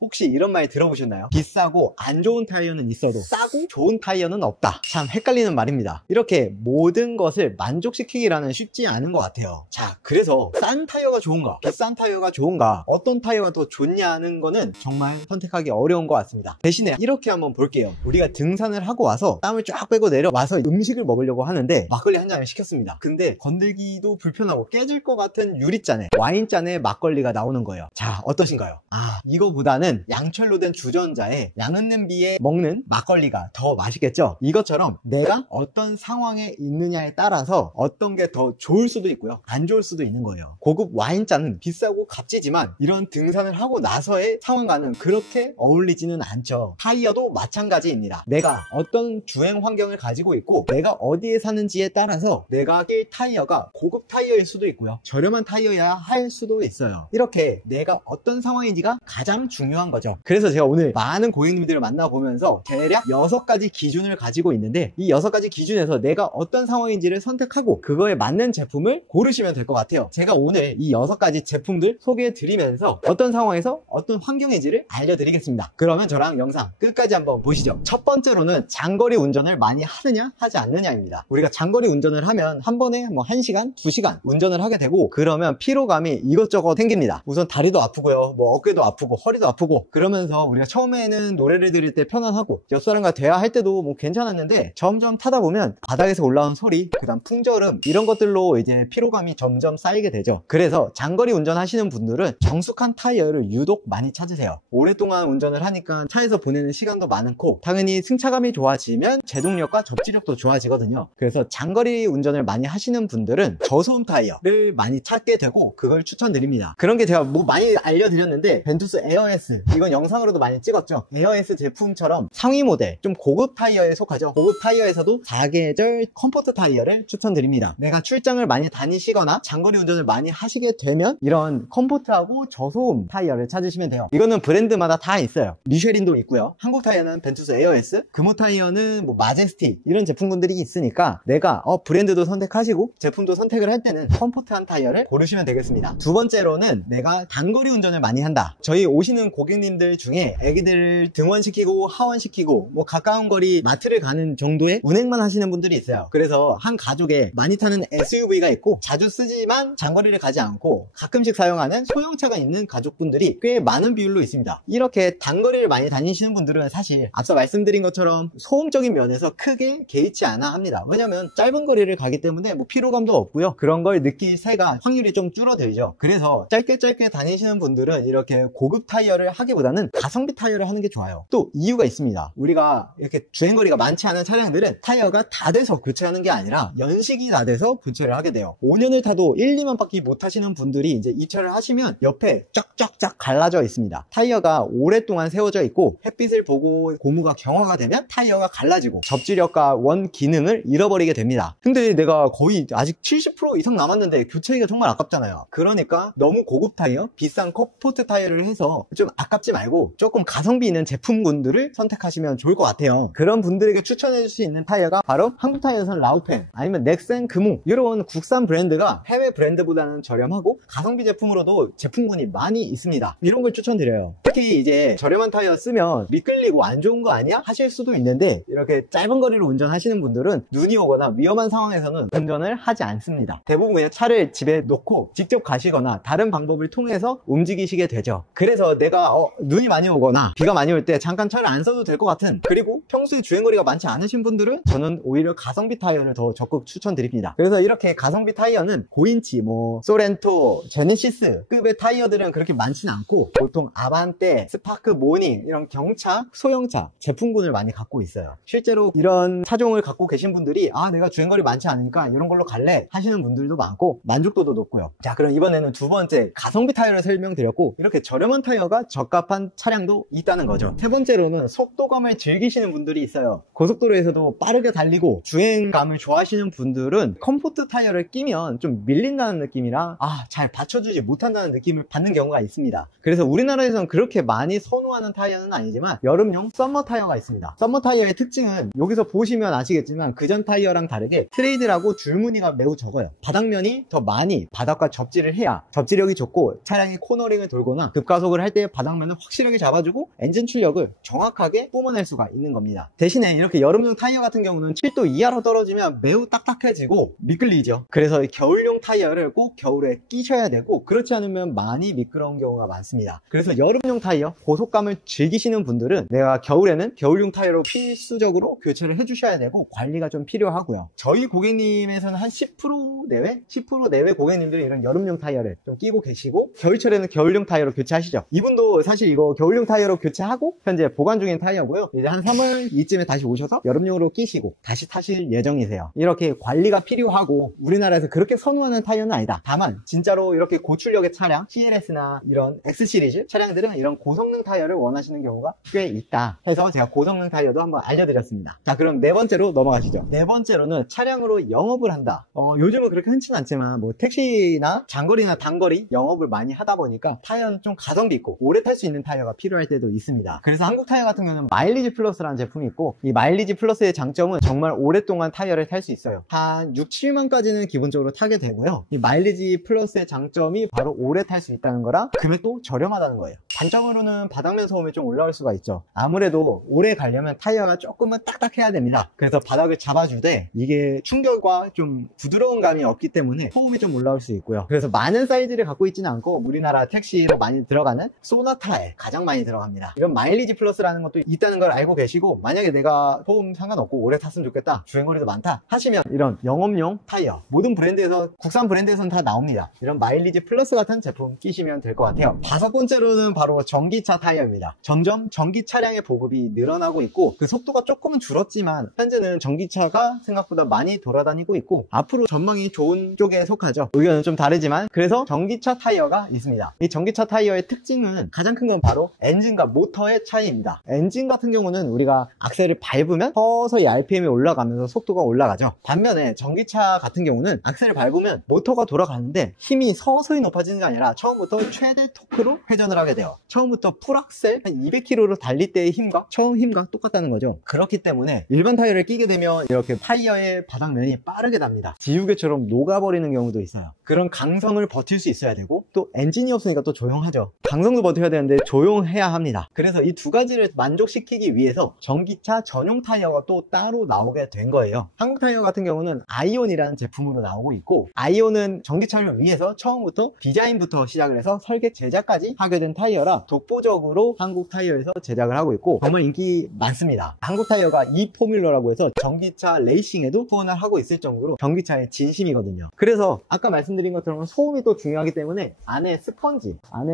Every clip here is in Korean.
혹시 이런 말 들어보셨나요? 비싸고 안 좋은 타이어는 있어도 싸고 좋은 타이어는 없다. 참 헷갈리는 말입니다. 이렇게 모든 것을 만족시키기라는 쉽지 않은 것 같아요. 자, 그래서 싼 타이어가 좋은가, 비싼 타이어가 좋은가, 어떤 타이어가 더 좋냐는 거는 정말 선택하기 어려운 것 같습니다. 대신에 이렇게 한번 볼게요. 우리가 등산을 하고 와서 땀을 쫙 빼고 내려와서 음식을 먹으려고 하는데 막걸리 한 잔을 시켰습니다. 근데 건들기도 불편하고 깨질 것 같은 유리잔에 와인잔에 막걸리가 나오는 거예요. 자, 어떠신가요? 이거보다는 양철로 된 주전자에 양은 냄비에 먹는 막걸리가 더 맛있겠죠? 이것처럼 내가 어떤 상황에 있느냐에 따라서 어떤 게 더 좋을 수도 있고요, 안 좋을 수도 있는 거예요. 고급 와인잔은 비싸고 값지지만 이런 등산을 하고 나서의 상황과는 그렇게 어울리지는 않죠. 타이어도 마찬가지입니다. 내가 어떤 주행 환경을 가지고 있고 내가 어디에 사는지에 따라서 내가 낄 타이어가 고급 타이어일 수도 있고요, 저렴한 타이어야 할 수도 있어요. 이렇게 내가 어떤 상황인지가 가장 중요한 거죠. 그래서 제가 오늘 많은 고객님들을 만나보면서 대략 6가지 기준을 가지고 있는데, 이 6가지 기준에서 내가 어떤 상황인지를 선택하고 그거에 맞는 제품을 고르시면 될 것 같아요. 제가 오늘 이 6가지 제품들 소개해 드리면서 어떤 상황에서 어떤 환경인지를 알려드리겠습니다. 그러면 저랑 영상 끝까지 한번 보시죠. 첫 번째로는 장거리 운전을 많이 하느냐 하지 않느냐입니다. 우리가 장거리 운전을 하면 한 번에 1시간, 2시간 운전을 하게 되고 그러면 피로감이 이것저것 생깁니다. 우선 다리도 아프고요, 어깨도 아프고 허리도 아프고, 그러면서 우리가 처음에는 노래를 들을 때 편안하고 옆 사람과 대화할 때도 괜찮았는데 점점 타다 보면 바닥에서 올라오는 소리, 그 다음 풍절음, 이런 것들로 이제 피로감이 점점 쌓이게 되죠. 그래서 장거리 운전하시는 분들은 정숙한 타이어를 유독 많이 찾으세요. 오랫동안 운전을 하니까 차에서 보내는 시간도 많고 당연히 승차감이 좋아지면 제동력과 접지력도 좋아지거든요. 그래서 장거리 운전을 많이 하시는 분들은 저소음 타이어를 많이 찾게 되고 그걸 추천드립니다. 그런 게 제가 많이 알려드렸는데, 벤투스 에어S, 이건 영상으로도 많이 찍었죠. 에어S 제품처럼 상위 모델, 좀 고급 타이어에 속하죠. 고급 타이어에서도 4계절 컴포트 타이어를 추천드립니다. 내가 출장을 많이 다니시거나 장거리 운전을 많이 하시게 되면 이런 컴포트하고 저소음 타이어를 찾으시면 돼요. 이거는 브랜드마다 다 있어요. 미쉐린도 있고요, 한국 타이어는 벤투스 에어S, 금호 타이어는 마제스틱, 이런 제품군들이 있으니까 내가 브랜드도 선택하시고 제품도 선택을 할 때는 컴포트한 타이어를 고르시면 되겠습니다. 두 번째로는 내가 단거리 운전을 많이 한다. 저희 오시는 고객님들 중에 애기들을 등원시키고 하원시키고 가까운 거리 마트를 가는 정도의 운행만 하시는 분들이 있어요. 그래서 한 가족에 많이 타는 SUV가 있고 자주 쓰지만 장거리를 가지 않고 가끔씩 사용하는 소형차가 있는 가족분들이 꽤 많은 비율로 있습니다. 이렇게 단거리를 많이 다니시는 분들은 사실 앞서 말씀드린 것처럼 소음적인 면에서 크게 개의치 않아 합니다. 왜냐면 짧은 거리를 가기 때문에 피로감도 없고요, 그런 걸 느낄 새가 확률이 좀 줄어들죠. 그래서 짧게 다니시는 분들은 이렇게 고급 타이어를 하기보다는 가성비 타이어를 하는 게 좋아요. 또 이유가 있습니다. 우리가 이렇게 주행거리가 많지 않은 차량들은 타이어가 다 돼서 교체하는 게 아니라 연식이 다 돼서 교체를 하게 돼요. 5년을 타도 1, 2만 바퀴 못 타시는 분들이 이제 입찰을 하시면 옆에 쫙쫙쫙 갈라져 있습니다. 타이어가 오랫동안 세워져 있고 햇빛을 보고 고무가 경화가 되면 타이어가 갈라지고 접지력과 원 기능을 잃어버리게 됩니다. 근데 내가 거의 아직 70% 이상 남았는데 교체하기가 정말 아깝잖아요. 그러니까 너무 고급 타이어, 비싼 컴포트 타이어를 해서 좀 아깝지 말고 조금 가성비 있는 제품군들을 선택하시면 좋을 것 같아요. 그런 분들에게 추천해줄 수 있는 타이어가 바로 한국 타이어에서는 라우펜, 아니면 넥센, 금호, 이런 국산 브랜드가 해외 브랜드보다는 저렴하고 가성비 제품으로도 제품군이 많이 있습니다. 이런 걸 추천드려요. 특히 이제 저렴한 타이어 쓰면 미끌리고 안 좋은 거 아니야? 하실 수도 있는데, 이렇게 짧은 거리를 운전하시는 분들은 눈이 오거나 위험한 상황에서는 운전을 하지 않습니다. 대부분의 차를 집에 놓고 직접 가시거나 다른 방법을 통해서 움직이시게 되죠. 그래서 내가 눈이 많이 오거나 비가 많이 올 때 잠깐 차를 안 써도 될 것 같은, 그리고 평소에 주행거리가 많지 않으신 분들은 저는 오히려 가성비 타이어를 더 적극 추천드립니다. 그래서 이렇게 가성비 타이어는 고인치, 소렌토, 제네시스 급의 타이어들은 그렇게 많지는 않고 보통 아반떼, 스파크, 모닝, 이런 경차, 소형차 제품군을 많이 갖고 있어요. 실제로 이런 차종을 갖고 계신 분들이 내가 주행거리 많지 않으니까 이런 걸로 갈래 하시는 분들도 많고 만족도도 높고요. 자, 그럼 이번에는 두 번째 가성비 타이어를 설명드렸고, 이렇게 저렴한 타이어가 적합한 차량도 있다는 거죠. 세 번째로는 속도감을 즐기시는 분들이 있어요. 고속도로에서도 빠르게 달리고 주행감을 좋아하시는 분들은 컴포트 타이어를 끼면 좀 밀린다는 느낌이라 잘 받쳐주지 못한다는 느낌을 받는 경우가 있습니다. 그래서 우리나라에서는 그렇게 많이 선호하는 타이어는 아니지만 여름용 썸머 타이어가 있습니다. 썸머 타이어의 특징은 여기서 보시면 아시겠지만 그전 타이어랑 다르게 트레이드라고 줄무늬가 매우 적어요. 바닥면이 더 많이 바닥과 접지를 해야 접지력이 좋고 차량이 코너링을 돌거나 급가속을 할 때 바닥 바닥면을 확실하게 잡아주고 엔진 출력을 정확하게 뿜어낼 수가 있는 겁니다. 대신에 이렇게 여름용 타이어 같은 경우는 7도 이하로 떨어지면 매우 딱딱해지고 미끌리죠. 그래서 겨울용 타이어를 꼭 겨울에 끼셔야 되고, 그렇지 않으면 많이 미끄러운 경우가 많습니다. 그래서 여름용 타이어 고속감을 즐기시는 분들은 내가 겨울에는 겨울용 타이어로 필수적으로 교체를 해주셔야 되고 관리가 좀 필요하고요. 저희 고객님에서는 한 10% 내외? 10% 내외 고객님들이 이런 여름용 타이어를 좀 끼고 계시고, 겨울철에는 겨울용 타이어로 교체하시죠. 이분도 사실 이거 겨울용 타이어로 교체하고 현재 보관 중인 타이어고요. 이제 한 3월 이쯤에 다시 오셔서 여름용으로 끼시고 다시 타실 예정이세요. 이렇게 관리가 필요하고 우리나라에서 그렇게 선호하는 타이어는 아니다. 다만 진짜로 이렇게 고출력의 차량, CLS나 이런 X시리즈 차량들은 이런 고성능 타이어를 원하시는 경우가 꽤 있다 해서 제가 고성능 타이어도 한번 알려드렸습니다. 자, 그럼 네 번째로 넘어가시죠. 네 번째로는 차량으로 영업을 한다. 요즘은 그렇게 흔치는 않지만 뭐 택시나 장거리나 단거리 영업을 많이 하다 보니까 타이어는 좀 가성비 있고 오래 탈 수 있는 타이어가 필요할 때도 있습니다. 그래서 한국 타이어 같은 경우는 마일리지 플러스라는 제품이 있고, 이 마일리지 플러스의 장점은 정말 오랫동안 타이어를 탈 수 있어요. 한 6, 7만까지는 기본적으로 타게 되고요. 이 마일리지 플러스의 장점이 바로 오래 탈 수 있다는 거랑 금액도 저렴하다는 거예요. 단점으로는 바닥면 소음이 좀 올라올 수가 있죠. 아무래도 오래 가려면 타이어가 조금은 딱딱해야 됩니다. 그래서 바닥을 잡아주되 이게 충격과 좀 부드러운 감이 없기 때문에 소음이 좀 올라올 수 있고요. 그래서 많은 사이즈를 갖고 있지는 않고 우리나라 택시로 많이 들어가는 소나타에 가장 많이 들어갑니다. 이런 마일리지 플러스라는 것도 있다는 걸 알고 계시고, 만약에 내가 소음 상관없고 오래 탔으면 좋겠다, 주행거리도 많다 하시면 이런 영업용 타이어, 모든 브랜드에서, 국산 브랜드에서는 다 나옵니다. 이런 마일리지 플러스 같은 제품 끼시면 될 것 같아요. 다섯 번째로는 바로 전기차 타이어입니다. 점점 전기 차량의 보급이 늘어나고 있고 그 속도가 조금은 줄었지만 현재는 전기차가 생각보다 많이 돌아다니고 있고 앞으로 전망이 좋은 쪽에 속하죠. 의견은 좀 다르지만, 그래서 전기차 타이어가 있습니다. 이 전기차 타이어의 특징은 가장 큰 건 바로 엔진과 모터의 차이입니다. 엔진 같은 경우는 우리가 악셀을 밟으면 서서히 RPM이 올라가면서 속도가 올라가죠. 반면에 전기차 같은 경우는 악셀을 밟으면 모터가 돌아가는데 힘이 서서히 높아지는 게 아니라 처음부터 최대 토크로 회전을 하게 돼요. 처음부터 풀악셀 한 200km로 달릴 때의 힘과 처음 힘과 똑같다는 거죠. 그렇기 때문에 일반 타이어를 끼게 되면 이렇게 타이어의 바닥면이 빠르게 납니다. 지우개처럼 녹아버리는 경우도 있어요. 그런 강성을 버틸 수 있어야 되고, 또 엔진이 없으니까 또 조용하죠. 강성도 버텨야 되는데 조용해야 합니다. 그래서 이 두 가지를 만족시키기 위해서 전기차 전용 타이어가 또 따로 나오게 된 거예요. 한국 타이어 같은 경우는 아이온이라는 제품으로 나오고 있고, 아이온은 전기차를 위해서 처음부터 디자인부터 시작을 해서 설계 제작까지 하게 된 타이어라 독보적으로 한국 타이어에서 제작을 하고 있고 정말 인기 많습니다. 한국 타이어가 이 포뮬러라고 해서 전기차 레이싱에도 후원을 하고 있을 정도로 전기차의 진심이거든요. 그래서 아까 말씀드린 것처럼 소음이 또 중요하기 때문에 안에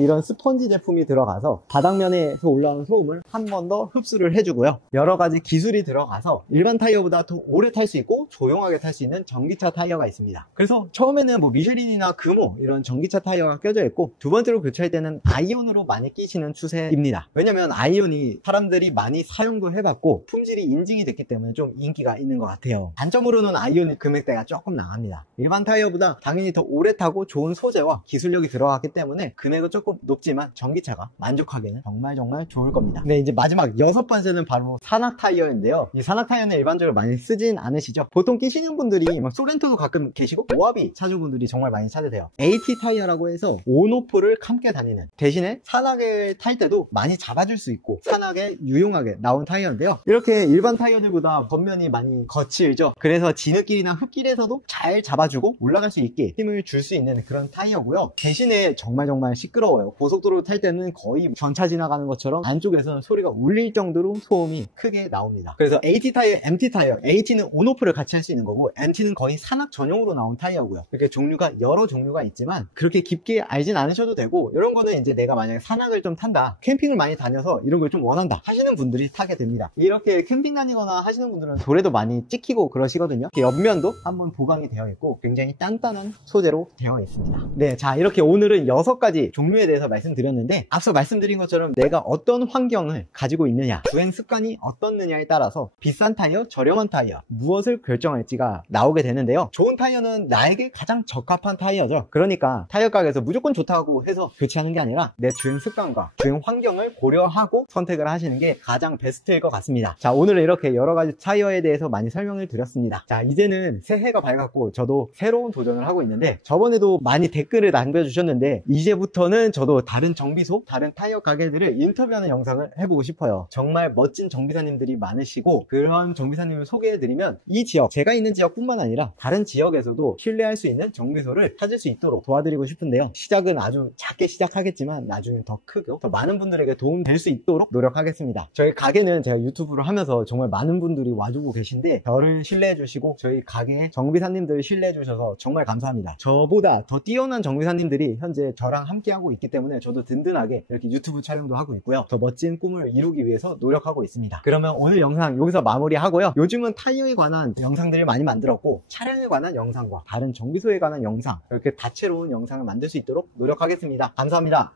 이런 스펀지 제품이 들어가서 바닥면에서 올라오는 소음을 한 번 더 흡수를 해주고요. 여러 가지 기술이 들어가서 일반 타이어보다 더 오래 탈 수 있고 조용하게 탈 수 있는 전기차 타이어가 있습니다. 그래서 처음에는 뭐 미쉐린이나 금호 이런 전기차 타이어가 껴져 있고, 두 번째로 교체할 때는 아이온으로 많이 끼시는 추세입니다. 왜냐면 아이온이 사람들이 많이 사용도 해봤고 품질이 인증이 됐기 때문에 좀 인기가 있는 것 같아요. 단점으로는 아이온의 금액대가 조금 나갑니다. 일반 타이어보다 당연히 더 오래 타고 좋은 소재와 기술력이 들어갔기 때문에 금액은 조금 높지만 전기차가 만족하기에는 정말 좋을 겁니다. 네, 이제 마지막 여섯 번째는 바로 산악 타이어인데요. 이 산악 타이어는 일반적으로 많이 쓰진 않으시죠. 보통 끼시는 분들이 소렌토도 가끔 계시고 모하비 차주분들이 정말 많이 찾으세요. AT 타이어라고 해서 온오프를 함께 다니는, 대신에 산악을 탈 때도 많이 잡아줄 수 있고 산악에 유용하게 나온 타이어인데요. 이렇게 일반 타이어들보다 겉면이 많이 거칠죠. 그래서 진흙길이나 흙길에서도 잘 잡아주고 올라갈 수 있게 힘을 줄 수 있는 그런 타이어고요. 대신에 정말 시끄러워요. 고속도로 탈 때는 거의 전차 지나가는 것처럼 안쪽에서는 소리가 울릴 정도로 소음이 크게 나옵니다. 그래서 AT 타이어, MT 타이어, AT는 온오프를 같이 할 수 있는 거고 MT는 거의 산악 전용으로 나온 타이어고요. 이렇게 종류가 여러 종류가 있지만 그렇게 깊게 알진 않으셔도 되고, 이런 거는 이제 내가 만약에 산악을 좀 탄다, 캠핑을 많이 다녀서 이런 걸 좀 원한다 하시는 분들이 타게 됩니다. 이렇게 캠핑 다니거나 하시는 분들은 돌에도 많이 찍히고 그러시거든요. 옆면도 한번 보강이 되어 있고 굉장히 단단한 소재로 되어 있습니다. 네, 자, 이렇게 오늘은 6가지 종류에 대해서 말씀드렸는데, 앞서 말씀드린 것처럼 내가 어떤 환경을 가지고 있느냐, 주행 습관이 어떻느냐에 따라서 비싼 타이어, 저렴한 타이어 무엇을 결정할지가 나오게 되는데요. 좋은 타이어는 나에게 가장 적합한 타이어죠. 그러니까 타이어 가게에서 무조건 좋다고 해서 교체하는 게 아니라 내 주행 습관과 주행 환경을 고려하고 선택을 하시는 게 가장 베스트일 것 같습니다. 자, 오늘은 이렇게 여러 가지 타이어에 대해서 많이 설명을 드렸습니다. 자, 이제는 새해가 밝았고 저도 새로운 도전을 하고 있는데 네, 저번에도 많이 댓글을 남겨주셨는데 이제부터는 저도 다른 정비소, 다른 타이어 가게들을 인터뷰하는 영상을 해보고 싶어요. 정말 멋진 정비사님들이 많으시고 그런 정비사님을 소개해드리면 이 지역, 제가 있는 지역뿐만 아니라 다른 지역에서도 신뢰할 수 있는 정비소를 찾을 수 있도록 도와드리고 싶은데요. 시작은 아주 작게 시작하겠지만 나중에 더 크고 더 많은 분들에게 도움 될 수 있도록 노력하겠습니다. 저희 가게는 제가 유튜브를 하면서 정말 많은 분들이 와주고 계신데 저를 신뢰해 주시고 저희 가게 정비사님들 신뢰해 주셔서 정말 감사합니다. 저보다 더 뛰어난 정비사님들이 현재 저랑 함께하고 있기 때문에 저도 든든하게 이렇게 유튜브 촬영도 하고 있고요. 더 멋진 꿈을 이루기 위해서 노력하고 있습니다. 그러면 오늘 영상 여기서 마무리하고요. 요즘은 타이어에 관한 영상들을 많이 만들었고 차량에 관한 영상과 다른 정비소에 관한 영상 이렇게 다채로운 영상을 만들 수 있도록 노력하겠습니다. 감사합니다.